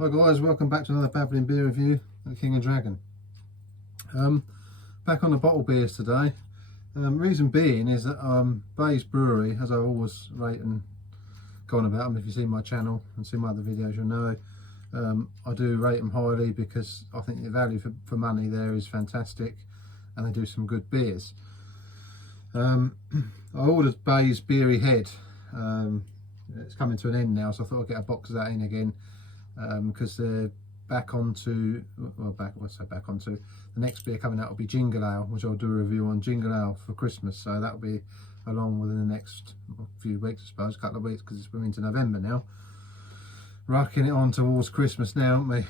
Hi guys, welcome back to another Babbling beer review at King and Dragon. Back on the bottle beers today. Reason being is that Bayes Brewery, as I always rate and go on about them, if you see my channel and see my other videos you'll know, I do rate them highly because I think the value for money there is fantastic and they do some good beers. I ordered Bayes Beery Head. It's coming to an end now, so I thought I'd get a box of that in again. Because they're back onto, the next beer coming out will be Jingle Ale, which I'll do a review on Jingle Ale for Christmas, so that'll be along within the next few weeks, I suppose, a couple of weeks, because we're into November now. Rocking it on towards Christmas now, aren't we?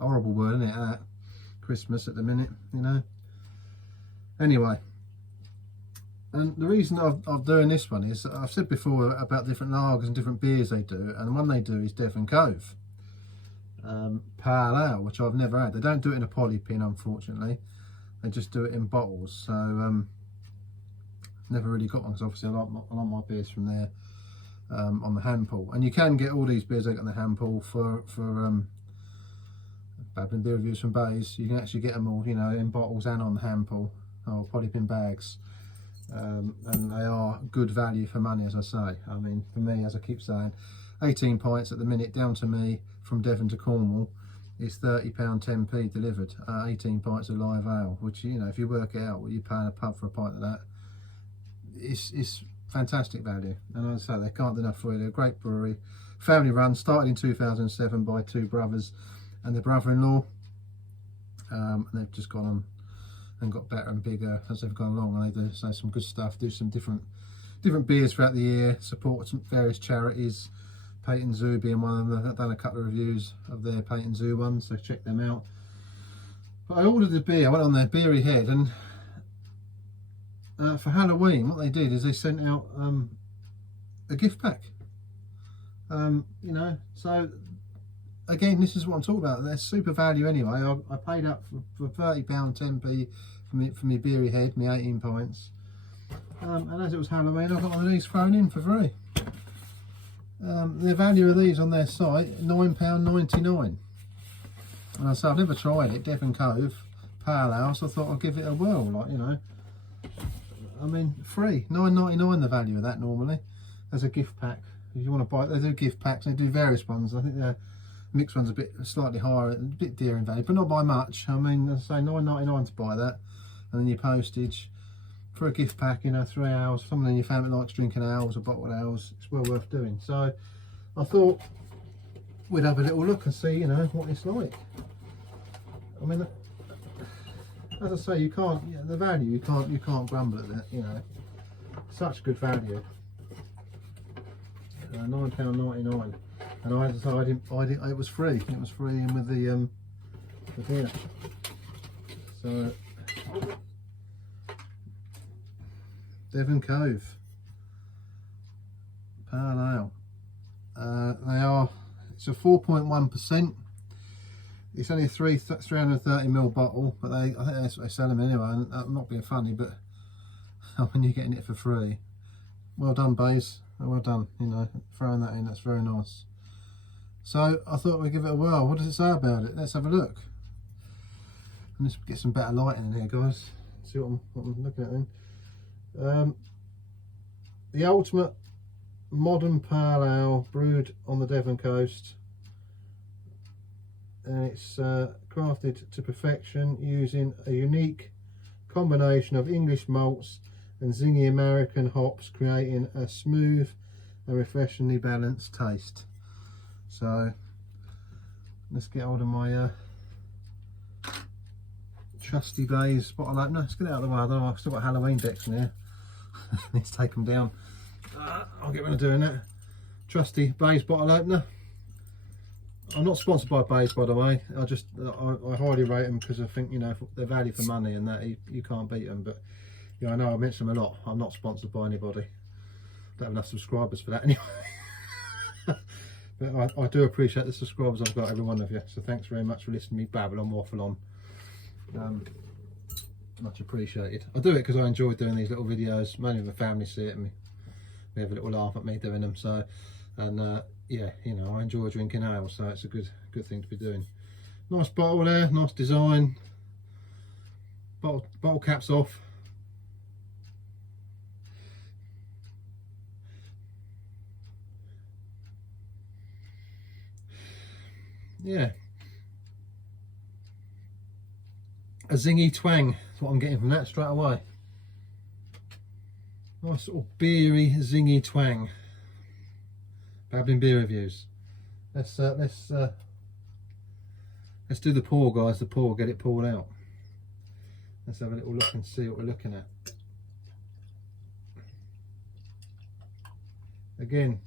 Horrible word, isn't it, that? Christmas at the minute, you know. Anyway, and the reason I'm doing this one is I've said before about different lagers and different beers they do, and the one they do is Devon Cove Pale Ale, which I've never had. They don't do it in a poly pin, unfortunately. They just do it in bottles, so never really got one, because obviously I like my beers from there on the hand pull. And you can get all these beers they got on the hand pull for Babbling beer reviews from Bayes. You can actually get them all, you know, in bottles and on the hand pull or poly pin bags. And they are good value for money, as I say. I mean, for me, as I keep saying, 18 pints at the minute down to me from Devon to Cornwall is £30 10p delivered. 18 pints of live ale, which, you know, if you work it out, what you pay in a pub for a pint of that, it's fantastic value. And as I say, they can't do enough for you. They're a great brewery, family run, started in 2007 by two brothers and their brother-in-law, and they've just gone on and got better and bigger as they've gone along, and they do some good stuff, do some different beers throughout the year, support some various charities, Peyton Zoo being one of them. I've done a couple of reviews of their Peyton Zoo ones, so check them out. But I ordered the beer, I went on their Beery Head, and for Halloween what they did is they sent out a gift pack, you know, so again, this is what I'm talking about. They're super value anyway. I paid up for £30 10p for me Beery Head, me 18 pints. And as it was Halloween, I got one of these thrown in for free. The value of these on their site, £9.99. And I said, I've never tried it, Devon Cove Pale Ale, so I thought I'd give it a whirl, like, you know. I mean, free, £9.99 the value of that normally, as a gift pack. If you want to buy it, they do gift packs, they do various ones. I think they're mixed one's a bit slightly higher, a bit dearer in value, but not by much. I mean, as I say, £9.99 to buy that, and then your postage for a gift pack, you know, 3 hours. Someone in your family likes drinking ales or bottled ales, it's well worth doing. So I thought we'd have a little look and see, you know, what it's like. I mean, as I say, you can't, you know, the value, you can't grumble at that, you know. Such good value. £9.99. And I decided it was free. It was free in with the beer. So Devon Cove Pale Ale. It's a 4.1%. It's only a 330ml bottle, but I think that's what they sell them anyway. And I'm not being funny, but when you're getting it for free, well done, Bayes. Well done. You know, throwing that in. That's very nice. So I thought we'd give it a whirl. What does it say about it? Let's have a look. Let's get some better lighting in here, guys. See what I'm looking at then. The ultimate modern pale ale brewed on the Devon coast. And it's crafted to perfection using a unique combination of English malts and zingy American hops, creating a smooth and refreshingly balanced taste. So let's get hold of my trusty Bayes bottle opener. Let's get it out of the way. I don't know, I've still got Halloween decks in here. Need to take them down. I'll get rid of doing that. Trusty Bayes bottle opener. I'm not sponsored by Bayes, by the way. I highly rate them because I think, you know, they're value for money and that you can't beat them. But yeah, I know I mention them a lot. I'm not sponsored by anybody. Don't have enough subscribers for that anyway. But I do appreciate the subscribers I've got, every one of you. So thanks very much for listening to me babble on, waffle on. Much appreciated. I do it because I enjoy doing these little videos. Mainly the family see it and we have a little laugh at me doing them. So, and yeah, you know, I enjoy drinking ale, so it's a good thing to be doing. Nice bottle there, nice design. Bottle caps off. Yeah, a zingy twang. That's what I'm getting from that straight away. Nice sort of beery, zingy twang. Babbling beer reviews. Let's do the pour, guys. The pour. Get it poured out. Let's have a little look and see what we're looking at. Again,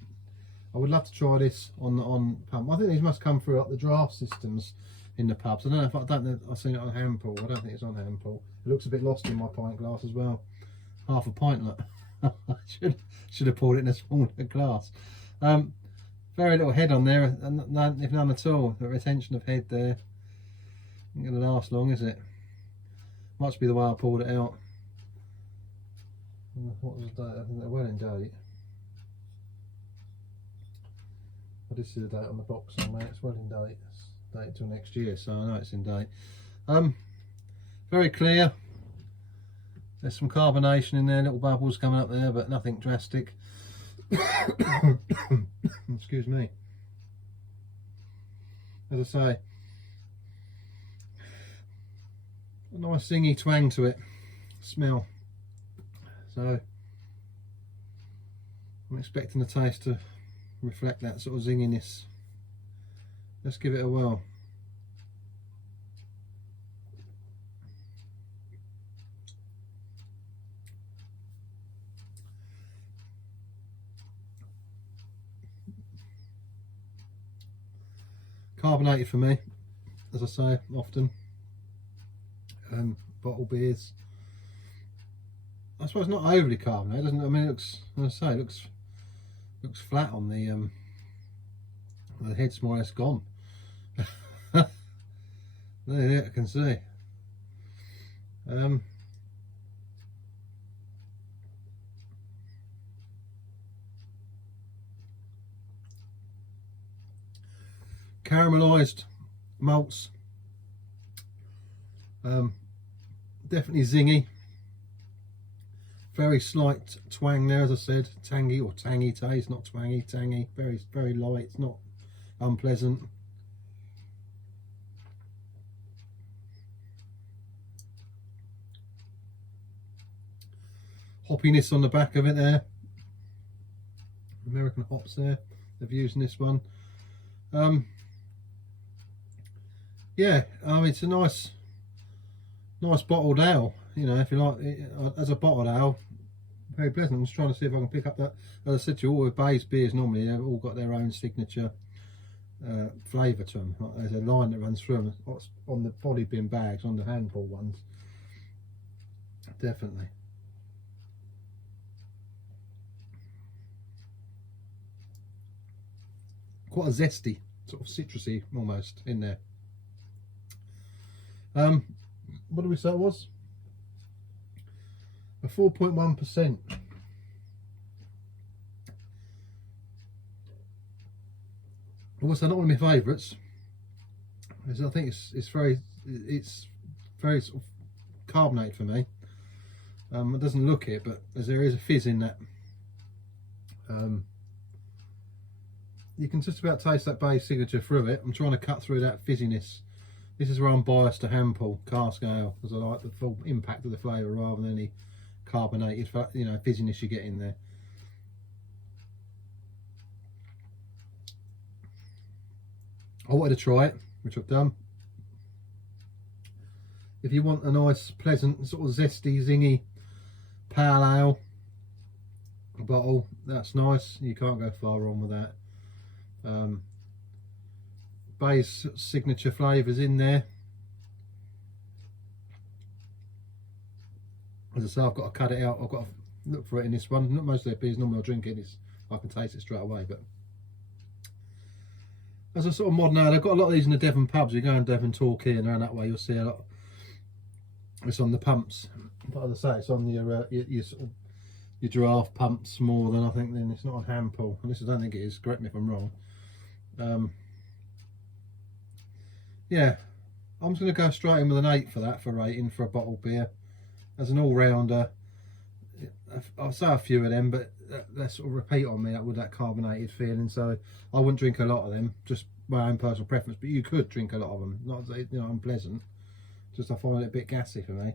I would love to try this on pump. I think these must come through like the draft systems in the pubs. I don't know if I've seen it on hand pull. I don't think it's on hand pull. It looks a bit lost in my pint glass as well. Half a pint, look. I should have poured it in a smaller glass. Very little head on there, if none at all. The retention of head there. Ain't going to last long, is it? Must be the way I poured it out. What was the date? I think they're well in date. I did see the date on the box somewhere. It's well in date. It's dated till next year, so I know it's in date. Very clear. There's some carbonation in there, little bubbles coming up there, but nothing drastic. Excuse me. As I say, a nice zingy twang to it. Smell. So I'm expecting the taste to reflect that sort of zinginess. Let's give it a whirl. Carbonated for me, as I say often. Bottle beers, I suppose not overly carbonated, doesn't it? I mean, it looks, as I say, it looks flat on the head's more or less gone. There, I can see. Caramelized malts, definitely zingy, very slight twang there, as I said, tangy or tangy taste, not twangy, tangy, very light, it's not unpleasant. Hoppiness on the back of it there, American hops there, they've used in this one. Yeah, I mean, it's a nice bottled ale. You know, if you like it, as a bottled ale, very pleasant. I'm just trying to see if I can pick up that. As I said to you, all with Bayes beers normally, they've all got their own signature flavour to them. Like, there's a line that runs through them on the body bin bags, on the hand pull ones. Definitely. Quite a zesty, sort of citrusy almost in there. What did we say it was? A 4.1%. Also, not one of my favourites. I think it's very sort of carbonated for me. It doesn't look it, but there is a fizz in that. You can just about taste that Bayes signature through it. I'm trying to cut through that fizziness. This is where I'm biased to hand pull cask ale, because I like the full impact of the flavour rather than any carbonated, you know, fizziness you get in there. I wanted to try it, which I've done. If you want a nice, pleasant, sort of zesty, zingy pale ale bottle, that's nice. You can't go far wrong with that. Bayes signature flavours in there. As I say, I've got to cut it out. I've got to look for it in this one. Not most of their beers normally I'll drink it. I can taste it straight away. But as a sort of modern ale, they've got a lot of these in the Devon pubs. You go in Devon, Torquay, and around that way, you'll see a lot. It's on the pumps, but as I say, it's on your sort of your draft pumps more than I think. Then it's not on hand pull. And this I don't think it is. Correct me if I'm wrong. Yeah, I'm just going to go straight in with an 8 for that, for rating for a bottled beer. As an all-rounder, I'll say a few of them, but they sort of repeat on me with that carbonated feeling. So I wouldn't drink a lot of them, just my own personal preference. But you could drink a lot of them, not that, you know, unpleasant. Just I find it a bit gassy for me.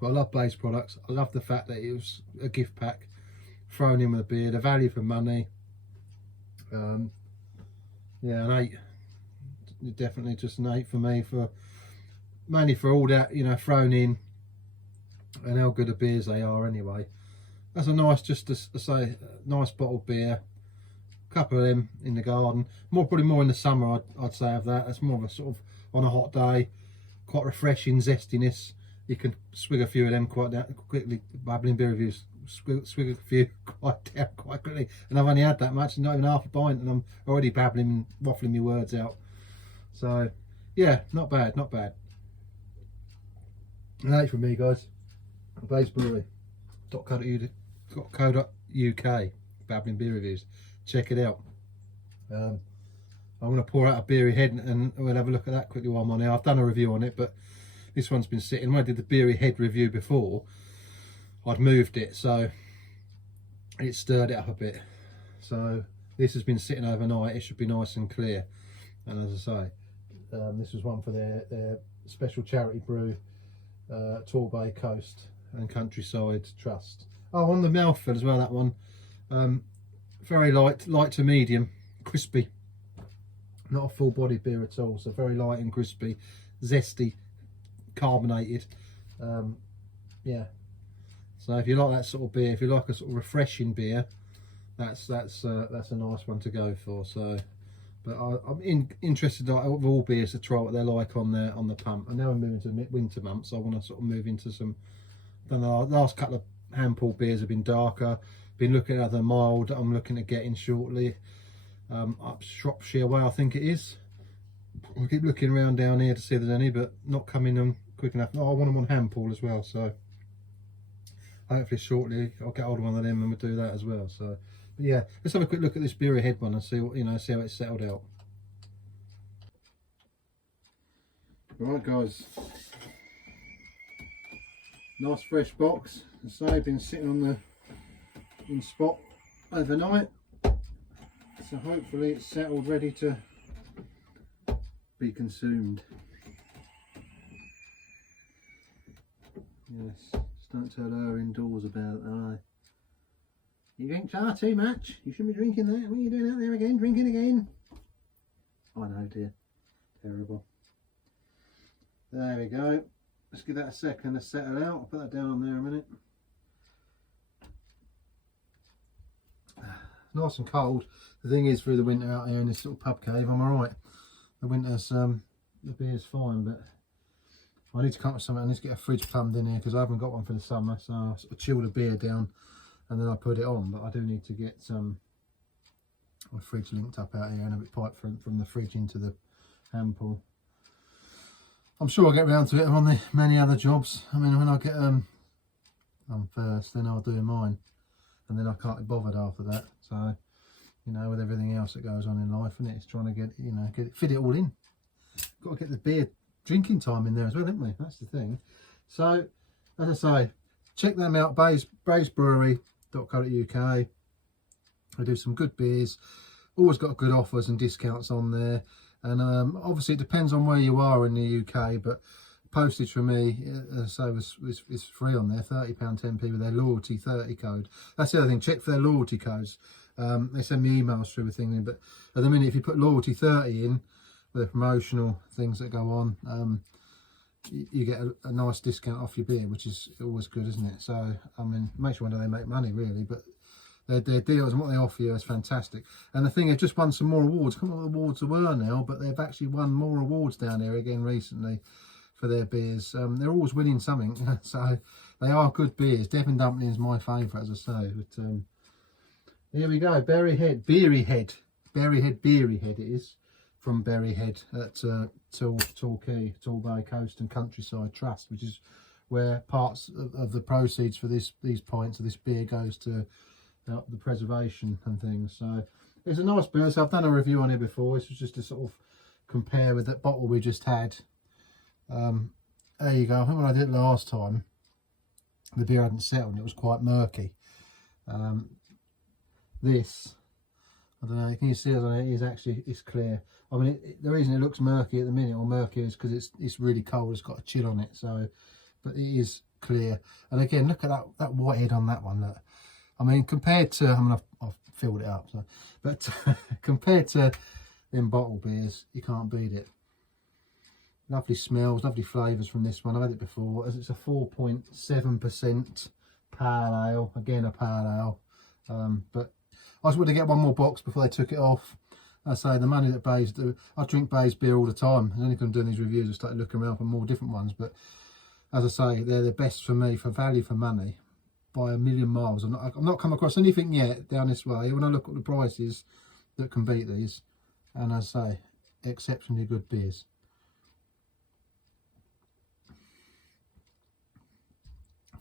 But I love Blaze products. I love the fact that it was a gift pack thrown in with a beer. The value for money. Yeah, an 8. Definitely just an 8 for me, for mainly for all that, you know, thrown in, and how good of beers they are anyway. That's a nice, just to say, nice bottled beer. A couple of them in the garden. Probably more in the summer, I'd say, of that. That's more of a sort of on a hot day, quite refreshing zestiness. You can swig a few of them quite quickly. Babbling beer reviews, swig a few quite quickly. And I've only had that much, not even half a pint, and I'm already babbling, waffling my words out. So yeah, not bad, not bad. And that's from me, guys. Blaze Brewery .co.uk, Babbling beer reviews. Check it out. I'm going to pour out a beery head and we'll have a look at that quickly while I'm on here. I've done a review on it, but this one's been sitting. When I did the beery head review before, I'd moved it, so it stirred it up a bit. So this has been sitting overnight. It should be nice and clear. And as I say, this was one for their special charity brew, Torbay Coast and Countryside Trust. Oh, on the mouthfeel as well, that one. Very light to medium, crispy. Not a full-bodied beer at all, so very light and crispy, zesty, carbonated. Yeah. So if you like that sort of beer, if you like a sort of refreshing beer, that's a nice one to go for. So, but I'm interested of all beers to try what they're like on the pump. And now I'm moving to winter months, so I want to sort of move into some. I don't know, the last couple of hand pulled beers have been darker. Been looking at the mild that I'm looking at getting shortly. Up Shropshire way, I think it is. I keep looking around down here to see if there's any, but not coming them quick enough. Oh, I want them on hand pull as well, so hopefully shortly I'll get hold of one of them and we'll do that as well. So, but yeah, let's have a quick look at this beery head one and see what, see how it's settled out. Right, guys, nice fresh box. As I say, been sitting on in spot overnight, so hopefully it's settled, ready to be consumed. Yes, just don't tell her indoors about it, though. You drink far too much. You shouldn't be drinking that. What are you doing out there again? Drinking again? I know, dear. Terrible. There we go. Let's give that a second to settle out. I'll put that down on there a minute. Nice and cold. The thing is, through the winter out here in this little pub cave, I'm alright. The winter's, the beer's fine, but I need to come up with something. I need to get a fridge plumbed in here because I haven't got one for the summer, so I sort of chill the beer down and then I put it on. But I do need to get my fridge linked up out here and have it piped from the fridge into the hand pull. I'm sure I'll get round to it on the many other jobs. I mean, when I get on first, then I'll do mine, and then I can't be bothered after that. So, you know, with everything else that goes on in life, and it's trying to get, you know, fit it all in. Got to get the beer drinking time in there as well, haven't we? That's the thing. So, as I say, check them out. BlazeBrewery.co.uk. I do some good beers. Always got good offers and discounts on there. And obviously it depends on where you are in the UK, but postage for me, as I say, was free on there, £30 10p with their loyalty 30 code. That's the other thing, check for their loyalty codes. They send me emails through everything, but at the minute, if you put loyalty 30 in with the promotional things that go on, you get a nice discount off your beer, which is always good, isn't it? So, I mean, makes you wonder they make money really, but their deals and what they offer you is fantastic. And the thing, they've just won some more awards. I can't remember what awards there were now, but they've actually won more awards down here again recently for their beers. They're always winning something, so they are good beers. Devon Dumpling is my favourite, as I say. But here we go, Beery Head it is, from Beery Head at Torquay, Torbay Coast and Countryside Trust, which is where parts of the proceeds for these pints of this beer goes to help the preservation and things. So it's a nice beer. So I've done a review on it before. This was just to sort of compare with that bottle we just had. There you go. I think when I did it last time, the beer hadn't settled and it was quite murky. This, I don't know, can you see it? It is actually, it's clear. I mean, the reason it looks murky at the minute, or murky, is because it's really cold. It's got a chill on it. So, but it is clear. And again, look at that white head on that one. Look, I mean, compared to, I mean, I've filled it up. So, but compared to them bottle beers, you can't beat it. Lovely smells, lovely flavours from this one. I've had it before. As it's a 4.7% pale ale. Again, a pale ale. But I just wanted to get one more box before they took it off. I say the money that Bayes do. I drink Bayes beer all the time. I only because I'm doing these reviews, I started looking around for more different ones. But as I say, they're the best for me for value for money by a million miles. I've not come across anything yet down this way when I look at the prices that can beat these. And as I say, exceptionally good beers.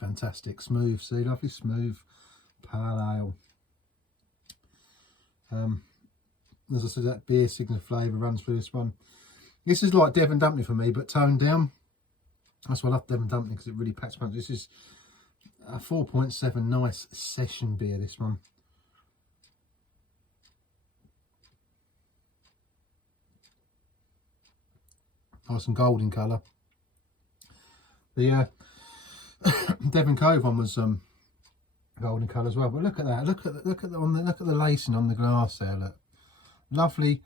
Fantastic, smooth, see, lovely smooth pale ale. As I said, that beer signature flavour runs through this one. This is like Devon dumpling for me, but toned down. That's why I love Devon dumpling, because it really packs punch. This is a 4.7, nice session beer, this one. Nice and golden colour. The Devon Cove one was golden colour as well. But look at that! Look at the lacing on the glass there. Look, lovely.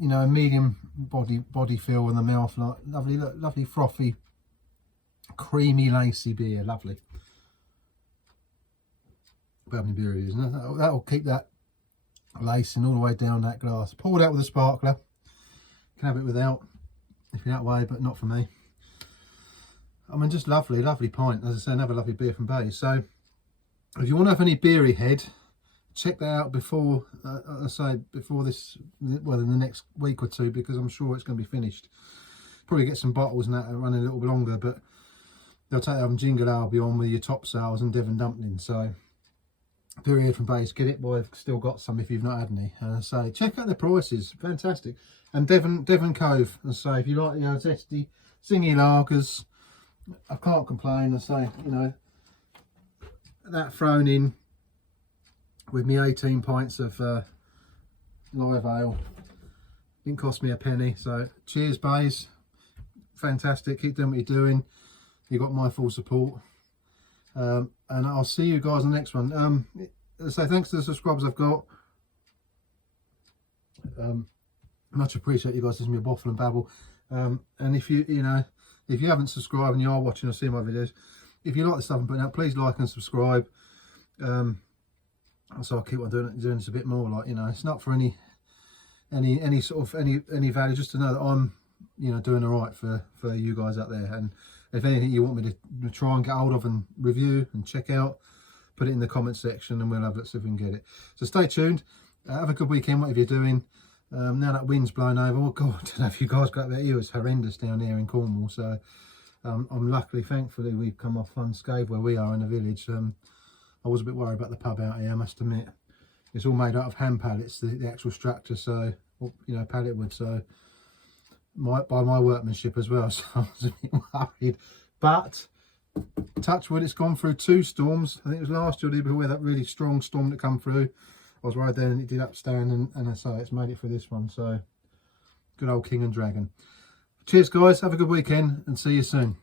You know, medium body feel in the mouth. Like lovely, look, lovely frothy, creamy, lacy beer. Lovely. Babbling beer is. That'll keep that lacing all the way down that glass. Pour it out with a sparkler. You can have it without if you're that way, but not for me. I mean, just lovely, lovely pint. As I say, another lovely beer from Bayes. So, if you want to have any beery head, check that out before, I say, before this, well, in the next week or two, because I'm sure it's going to be finished. Probably get some bottles and that running a little bit longer, but they'll take that from Jingle Albion with your top sales and Devon dumpling. So, beery head from Bayes, get it while I've still got some if you've not had any. And I say, check out the prices, fantastic. And Devon Cove, and say, if you like the zesty, zingy lagers, I can't complain. I say, you know, that thrown in with me 18 pints of live ale didn't cost me a penny. So cheers, Bayes, fantastic, keep doing what you're doing. You got my full support, and I'll see you guys in the next one. So thanks to the subscribers I've got. Much appreciate you guys listening to me waffle and babble. And if you know, if you haven't subscribed and you are watching or seeing my videos, if you like the stuff I'm putting out, please like and subscribe. So I'll keep on doing this a bit more. Like, you know, it's not for any sort of any value, just to know that I'm, you know, doing all right for you guys out there. And if anything you want me to try and get hold of and review and check out, put it in the comment section and we'll have it, see if we can get it. So stay tuned. Have a good weekend, whatever you're doing. Now that wind's blown over, oh God, I don't know if you guys got that. It was horrendous down here in Cornwall. So I'm thankfully we've come off unscathed where we are in the village. I was a bit worried about the pub out here, I must admit. It's all made out of hand pallets, the actual structure, so, you know, pallet wood, so by my workmanship as well. So I was a bit worried, but touch wood, it's gone through 2 storms. I think it was last year before that really strong storm that come through. I was worried then, and it did upstand, and I say it's made it for this one. So good old King and Dragon. Cheers guys, have a good weekend and see you soon.